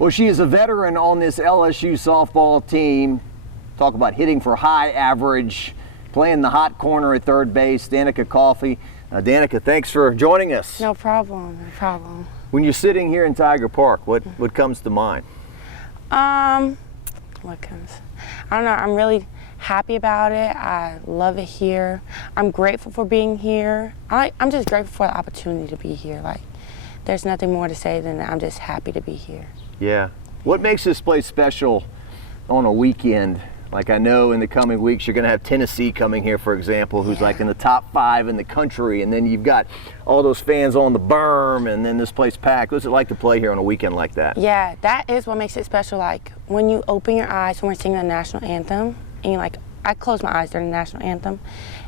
Well, she is a veteran on this LSU softball team. Talk about hitting for high average, playing the hot corner at third base, Danieca Coffey. Danieca, thanks for joining us. No problem, no problem. When you're sitting here in Tiger Park, what comes to mind? What comes? I don't know, I'm really happy about it. I love it here. I'm grateful for being here. I'm just grateful for the opportunity to be here. Like, there's nothing more to say than that. I'm just happy to be here. Yeah. What makes this place special on a weekend? Like, I know in the coming weeks you're going to have Tennessee coming here, for example, who's like in the top 5 in the country, and then you've got all those fans on the berm, and then this place packed. What's it like to play here on a weekend like that? Yeah, that is what makes it special. Like, when you open your eyes when we're singing the national anthem, and like, I close my eyes during the national anthem,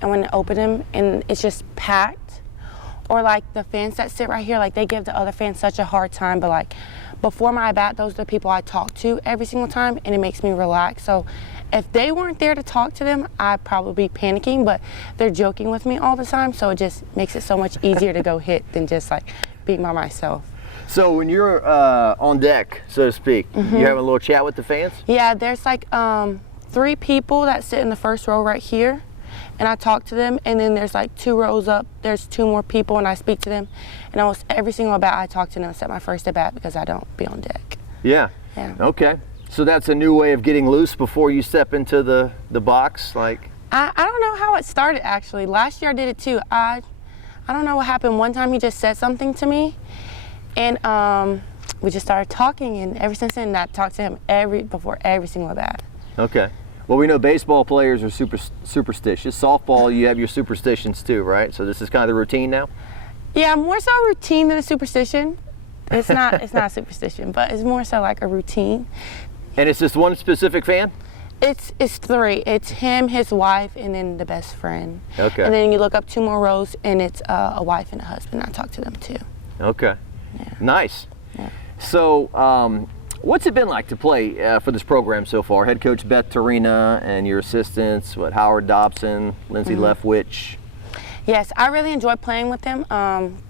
and when I open them and it's just packed, or like the fans that sit right here, like they give the other fans such a hard time, but like before my bat, those are the people I talk to every single time, and it makes me relax. So if they weren't there to talk to them, I'd probably be panicking, but they're joking with me all the time, so it just makes it so much easier to go hit than just like being by myself. So when you're on deck, so to speak, you having a little chat with the fans? Yeah, there's like 3 people that sit in the first row right here, and I talk to them, and then there's like 2 rows up, there's 2 more people, and I speak to them, and almost every single at-bat I talk to them except my first at-bat because I don't be on deck. Yeah. Yeah. Okay. So that's a new way of getting loose before you step into the box, like? I don't know how it started, actually. Last year I did it too. I don't know what happened. One time he just said something to me, and we just started talking, and ever since then I talked to him before every single at-bat. Okay. Well, we know baseball players are superstitious. Softball, you have your superstitions too, right? So this is kind of the routine now? Yeah, more so routine than a superstition. It's not a superstition, but it's more so like a routine. And it's just one specific fan? It's 3. It's him, his wife, and then the best friend. Okay. And then you look up 2 more rows, and it's a wife and a husband. I talk to them too. Okay. Yeah. Nice. Yeah. So, what's it been like to play for this program so far? Head coach Beth Tarina and your assistants, Howard Dobson, Lindsay Leftwich. Yes, I really enjoy playing with them.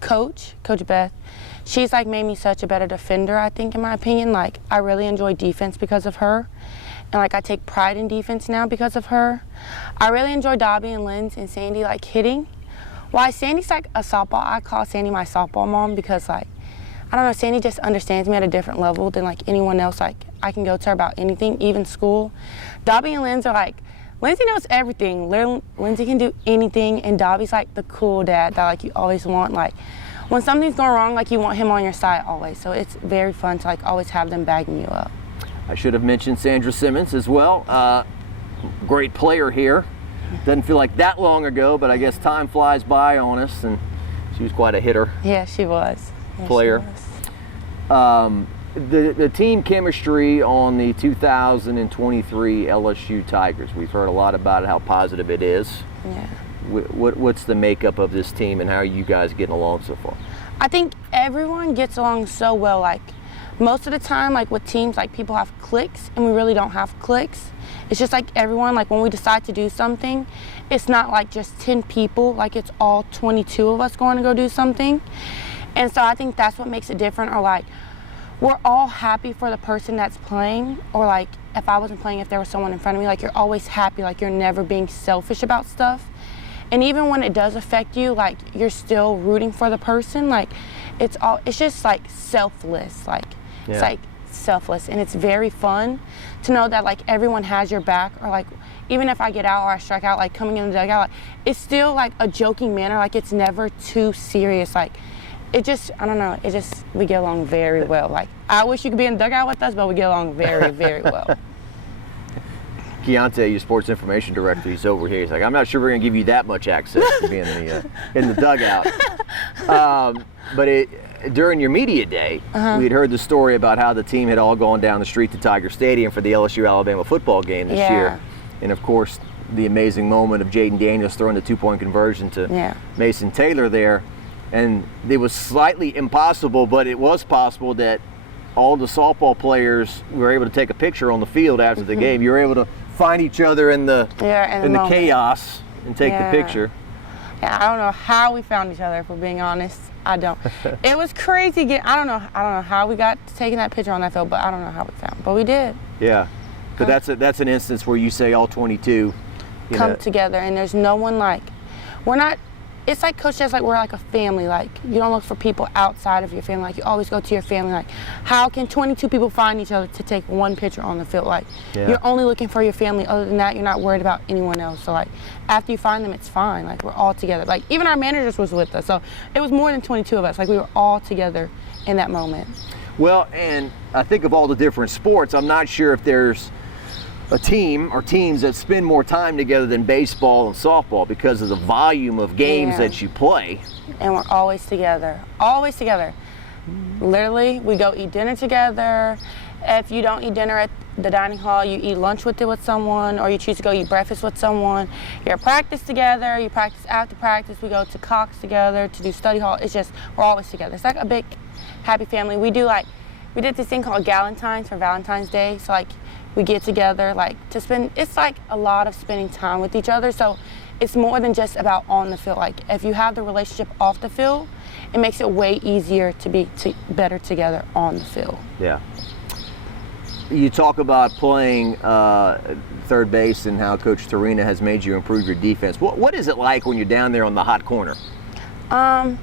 Coach Beth, she's like made me such a better defender, I think, in my opinion. Like, I really enjoy defense because of her. And like, I take pride in defense now because of her. I really enjoy Dobby and Linz and Sandy like hitting. Why Sandy's like a softball, I call Sandy my softball mom because like, I don't know, Sandy just understands me at a different level than like anyone else. Like, I can go to her about anything, even school. Dobby and Linz are like, Lindsay knows everything. Lindsay can do anything, and Dobby's like the cool dad that like you always want. Like, when something's going wrong, like you want him on your side always. So it's very fun to like always have them bagging you up. I should have mentioned Sandra Simmons as well. Great player here. Doesn't feel like that long ago, but I guess time flies by on us, and she was quite a hitter. Yeah, she was. Yeah, player. She was. The team chemistry on the 2023 LSU Tigers, we've heard a lot about it, how positive it is. Yeah. What's the makeup of this team, and how are you guys getting along so far? I think everyone gets along so well. Like, most of the time, like with teams, like people have cliques, and we really don't have cliques. It's just like everyone, like when we decide to do something, it's not like just 10 people, like it's all 22 of us going to go do something. And so I think that's what makes it different, or like, we're all happy for the person that's playing, or like if I wasn't playing, if there was someone in front of me, like you're always happy, like you're never being selfish about stuff. And even when it does affect you, like you're still rooting for the person. Like it's just like selfless, like it's like selfless, and it's very fun to know that like everyone has your back, or like even if I get out or I strike out, like coming in the dugout, like it's still like a joking manner, like it's never too serious. Like it just, I don't know, it just, we get along very well. Like, I wish you could be in the dugout with us, but we get along very, very well. Keontae, your sports information director, he's over here. He's like, I'm not sure we're going to give you that much access to be in the dugout. But during your media day, we had heard the story about how the team had all gone down the street to Tiger Stadium for the LSU-Alabama football game this year. And, of course, the amazing moment of Jaden Daniels throwing the 2-point conversion to Mason Taylor there. And it was slightly impossible, but it was possible that all the softball players were able to take a picture on the field after the game. You were able to find each other in the chaos and take the picture. Yeah, I don't know how we found each other, if we're being honest. I don't. It was crazy. I don't know how we got taking that picture on that field, but I don't know how we found. But we did. Yeah. So that's an instance where you say all 22 come together, and there's no one like, we're not. It's like Coach says, like we're like a family. Like you don't look for people outside of your family. Like you always go to your family. Like how can 22 people find each other to take one picture on the field? Like you're only looking for your family. Other than that, you're not worried about anyone else. So like after you find them, it's fine. Like we're all together. Like even our managers was with us. So it was more than 22 of us. Like we were all together in that moment. Well, and I think of all the different sports, I'm not sure if there's a team or teams that spend more time together than baseball and softball because of the volume of games that you play. And we're always together, always together. Literally, we go eat dinner together. If you don't eat dinner at the dining hall, you eat lunch with someone, or you choose to go eat breakfast with someone. You're at practice together, you practice after practice, we go to Cox together to do study hall. It's just, we're always together. It's like a big, happy family. We did this thing called Galentine's for Valentine's Day. So like, we get together like to spend, it's like a lot of spending time with each other. So it's more than just about on the field. Like if you have the relationship off the field, it makes it way easier to be better together on the field. Yeah. You talk about playing third base and how Coach Tarina has made you improve your defense. What is it like when you're down there on the hot corner? I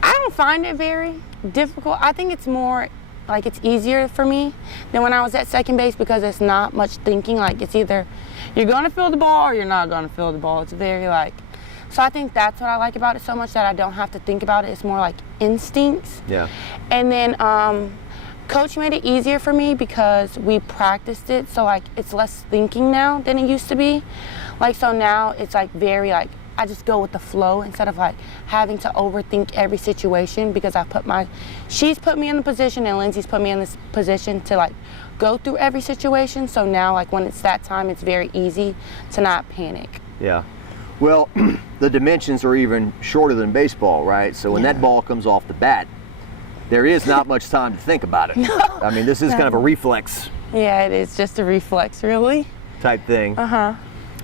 don't find it very difficult. I think it's more like it's easier for me than when I was at second base because it's not much thinking. Like it's either you're going to field the ball or you're not going to field the ball. It's very like, so I think that's what I like about it so much, that I don't have to think about it. It's more like instincts. Yeah. And then Coach made it easier for me because we practiced it. So like it's less thinking now than it used to be. Like so now it's like very like, I just go with the flow instead of like having to overthink every situation because she's put me in the position and Lindsay's put me in this position to like go through every situation. So now like when it's that time, it's very easy to not panic. Yeah. Well, the dimensions are even shorter than baseball, right? So when that ball comes off the bat, there is not much time to think about it. No, I mean, this is kind of a reflex. Yeah, it is just a reflex, really. Type thing. Uh-huh.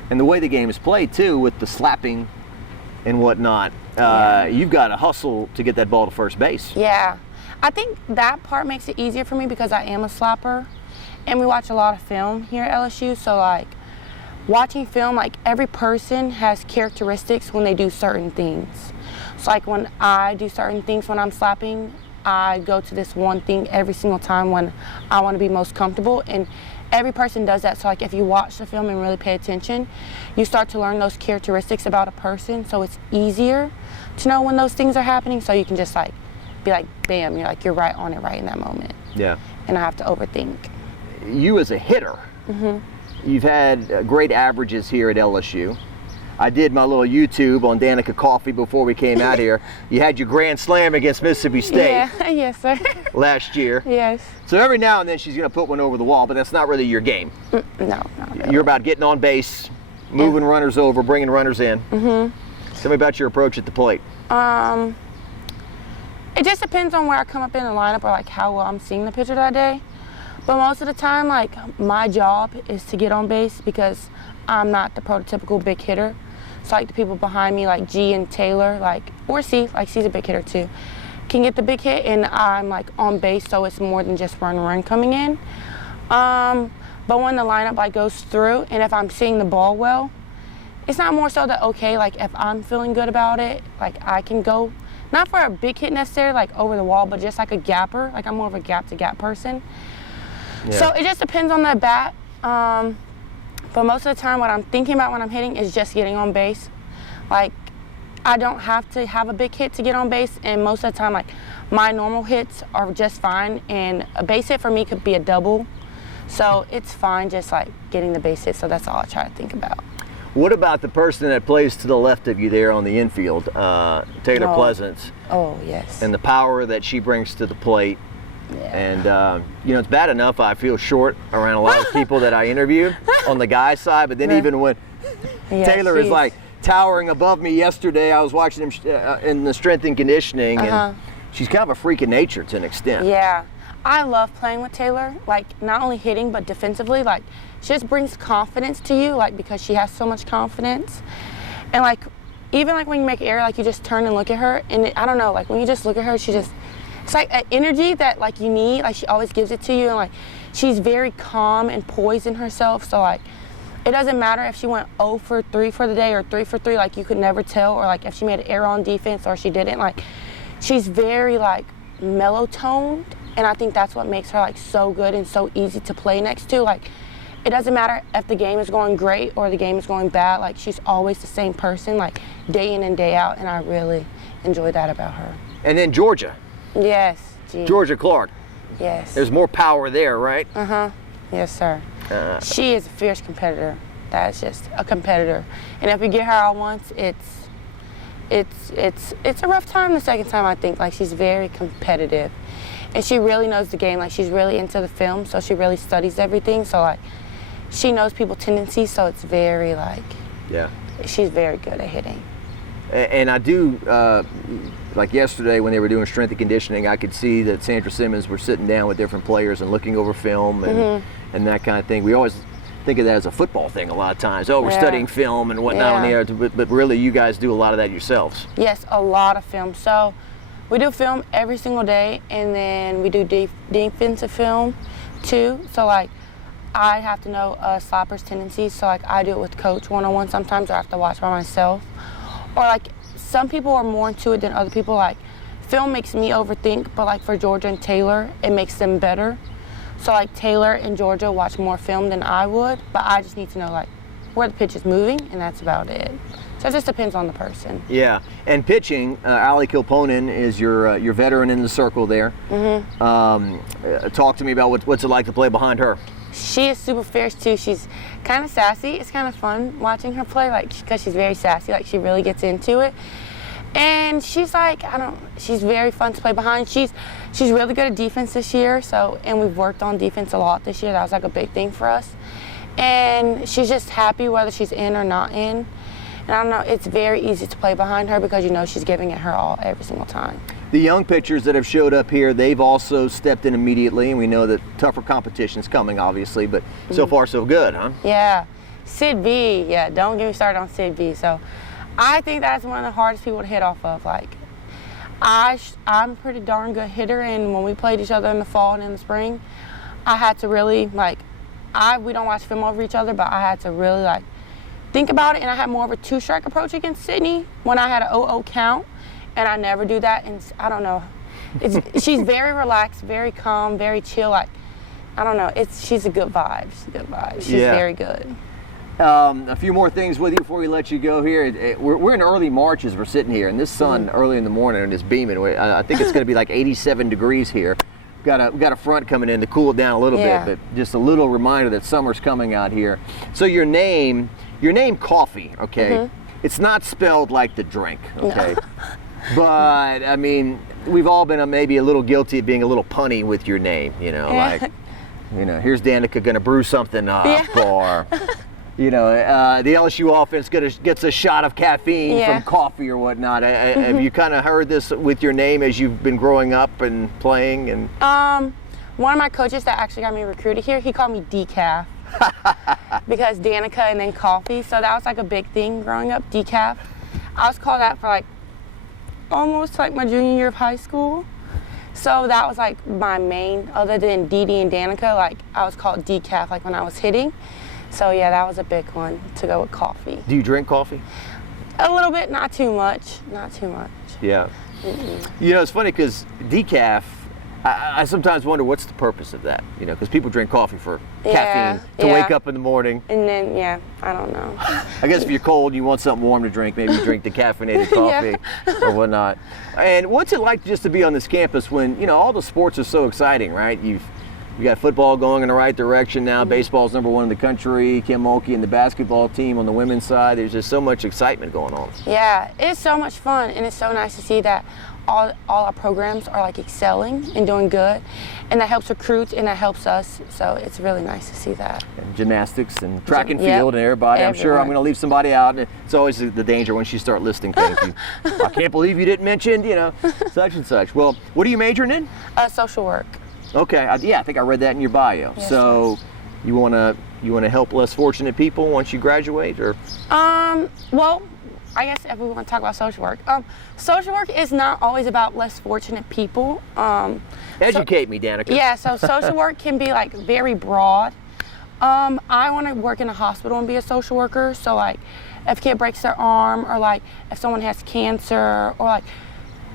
And the way the game is played, too, with the slapping and whatnot, you've got to hustle to get that ball to first base. Yeah. I think that part makes it easier for me because I am a slapper, and we watch a lot of film here at LSU. So, like, watching film, like, every person has characteristics when they do certain things. So, like, when I do certain things when I'm slapping, I go to this one thing every single time when I want to be most comfortable. And every person does that. So like if you watch the film and really pay attention, you start to learn those characteristics about a person. So it's easier to know when those things are happening. So you can just like be like, bam, you're right on it right in that moment. Yeah. And I have to overthink. You as a hitter, you've had great averages here at LSU. I did my little YouTube on Danieca Coffey before we came out here. You had your grand slam against Mississippi State. Yeah, yes, sir. Last year. Yes. So every now and then she's going to put one over the wall, but that's not really your game. No, not really. You're about getting on base, moving runners over, bringing runners in. Tell me about your approach at the plate. It just depends on where I come up in the lineup or like how well I'm seeing the pitcher that day. But most of the time, like my job is to get on base because I'm not the prototypical big hitter. So like the people behind me, like G and Taylor, or C, C's a big hitter too, can get the big hit, and I'm like on base, so it's more than just run coming in. But when the lineup like goes through, and if I'm seeing the ball well, it's not more so that okay, like if I'm feeling good about it, like I can go, not for a big hit necessarily, like over the wall, but just like a gapper. Like I'm more of a gap to gap person. Yeah. So it just depends on the bat. But most of the time what I'm thinking about when I'm hitting is just getting on base. Like I don't have to have a big hit to get on base, and most of the time like my normal hits are just fine, and a base hit for me could be a double. So it's fine just like getting the base hit, so that's all I try to think about. What about the person that plays to the left of you there on the infield, Taylor Pleasance? Oh, yes. And the power that she brings to the plate. Yeah. And, it's bad enough I feel short around a lot of people that I interview on the guy side, but then even when Taylor is like towering above me yesterday, I was watching him in the strength and conditioning, and she's kind of a freak of nature to an extent. Yeah. I love playing with Taylor, like not only hitting, but defensively. Like she just brings confidence to you, like because she has so much confidence. And like even like when you make an error, like you just turn and look at her, and I don't know, like when you just look at her, it's like an energy that like you need, like she always gives it to you, and like she's very calm and poised in herself, so like it doesn't matter if she went 0 for 3 for the day or 3 for 3, like you could never tell, or like if she made an error on defense or she didn't, like she's very like mellow toned, and I think that's what makes her like so good and so easy to play next to. Like it doesn't matter if the game is going great or the game is going bad, like she's always the same person, like day in and day out, and I really enjoy that about her. And then Georgia. Yes. Geez. Georgia Clark. Yes. There's more power there, right? Yes, sir. She is a fierce competitor. That's just a competitor. And if we get her out once, it's a rough time the second time, I think. Like she's very competitive. And she really knows the game. Like she's really into the film, so she really studies everything. So like she knows people's tendencies, so it's very like, yeah. She's very good at hitting. And I do, like yesterday when they were doing strength and conditioning, I could see that Sandra Simmons were sitting down with different players and looking over film and that kind of thing. We always think of that as a football thing a lot of times. Oh, we're studying film and whatnot on the air, but really you guys do a lot of that yourselves. Yes, a lot of film. So we do film every single day, and then we do defensive film too. So like I have to know slapper's tendencies, so like I do it with coach one-on-one sometimes, or I have to watch by myself. Or like some people are more into it than other people. Like film makes me overthink, but like for Georgia and Taylor, it makes them better. So like Taylor and Georgia watch more film than I would, but I just need to know like where the pitch is moving, and that's about it. So it just depends on the person. Yeah, and pitching, Allie Kilponen is your veteran in the circle there. Talk to me about what's it like to play behind her. She is super fierce too. She's kind of sassy. It's kind of fun watching her play, like because she's very sassy. Like she really gets into it, and she's like she's very fun to play behind. She's really good at defense this year. And we've worked on defense a lot this year. That was like a big thing for us. And she's just happy whether she's in or not in. And I don't know. It's very easy to play behind her because you know she's giving it her all every single time. The young pitchers that have showed up here, they've also stepped in immediately, and we know that tougher competition's coming, obviously, but so far so good, huh? Yeah. Sid B, don't get me started on Sid B. So I think that's one of the hardest people to hit off of. Like, I'm a pretty darn good hitter, and when we played each other in the fall and in the spring, I had to really, we don't watch film over each other, but I had to really, think about it, and I had more of a two-strike approach against Sydney when I had an 0-0 count. And I never do that, and I don't know. She's very relaxed, very calm, very chill. I don't know. She's a good vibe. She's a good vibe. She's very good. A few more things with you before we let you go here. We're in early March as we're sitting here, and this sun early in the morning and it's beaming. I think it's going to be like 87 degrees here. We've got a front coming in to cool it down a little bit, but just a little reminder that summer's coming out here. So your name Coffey, okay? It's not spelled like the drink, okay? No. But, I mean, we've all been maybe a little guilty of being a little punny with your name, like, here's Danieca going to brew something up, or, the LSU offense gets a shot of caffeine from coffee or whatnot. Have you kind of heard this with your name as you've been growing up and playing? And one of my coaches that actually got me recruited here, he called me Decaf. Because Danieca and then Coffey, so that was like a big thing growing up, Decaf. I was called that for almost my junior year of high school. So that was my main, other than Dee and Danieca, I was called Decaf when I was hitting. So yeah, that was a big one to go with coffee. Do you drink coffee? A little bit, not too much. Not too much. Yeah. It's funny because decaf, I sometimes wonder what's the purpose of that, because people drink coffee for caffeine to wake up in the morning. And then, I don't know. I guess if you're cold, you want something warm to drink, maybe you drink the caffeinated coffee or whatnot. And what's it like just to be on this campus when, all the sports are so exciting, right? You got football going in the right direction now. Baseball's #1 in the country. Kim Mulkey and the basketball team on the women's side. There's just so much excitement going on. Yeah, it's so much fun, and it's so nice to see that all our programs are excelling and doing good, and that helps recruits and that helps us. So it's really nice to see that. And gymnastics and track and field and everybody. I'm sure I'm going to leave somebody out. And it's always the danger once you start listing things. I can't believe you didn't mention, such and such. Well, what are you majoring in? Social work. Okay. I think I read that in your bio. Yes, so you want to help less fortunate people once you graduate, or? Well, I guess if we want to talk about social work, social work is not always about less fortunate people. Educate me, Danica. Yeah, so social work can be like very broad. I want to work in a hospital and be a social worker. So like, if a kid breaks their arm, or like if someone has cancer, or like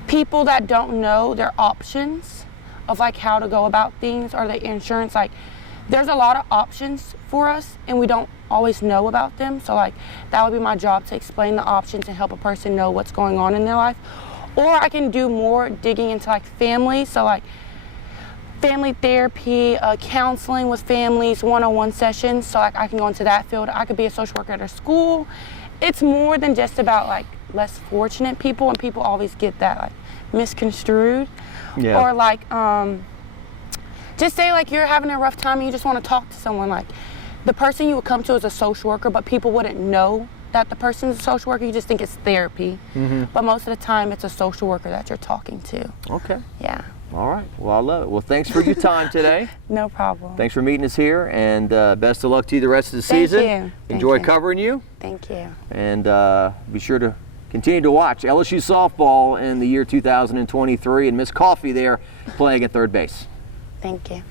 people that don't know their options of like how to go about things, or the insurance, like there's a lot of options for us and we don't always know about them. So like that would be my job, to explain the options and help a person know what's going on in their life. Or I can do more digging into like family, so like family therapy, counseling with families, one-on-one sessions. So like I can go into that field. I could be a social worker at a school. It's more than just about like less fortunate people, and people always get that like misconstrued. Yeah. Or like just say like you're having a rough time and you just want to talk to someone. Like the person you would come to is a social worker, but people wouldn't know that the person's a social worker. You just think it's therapy. But most of the time it's a social worker that you're talking to. Okay. Yeah. All right. Well, I love it. Well, thanks for your time today. No problem. Thanks for meeting us here, and best of luck to you the rest of the Thank season. you. Enjoy Thank you. covering you. Thank you. And be sure to continue to watch LSU softball in the year 2023, and Miss Coffey there playing at third base. Thank you.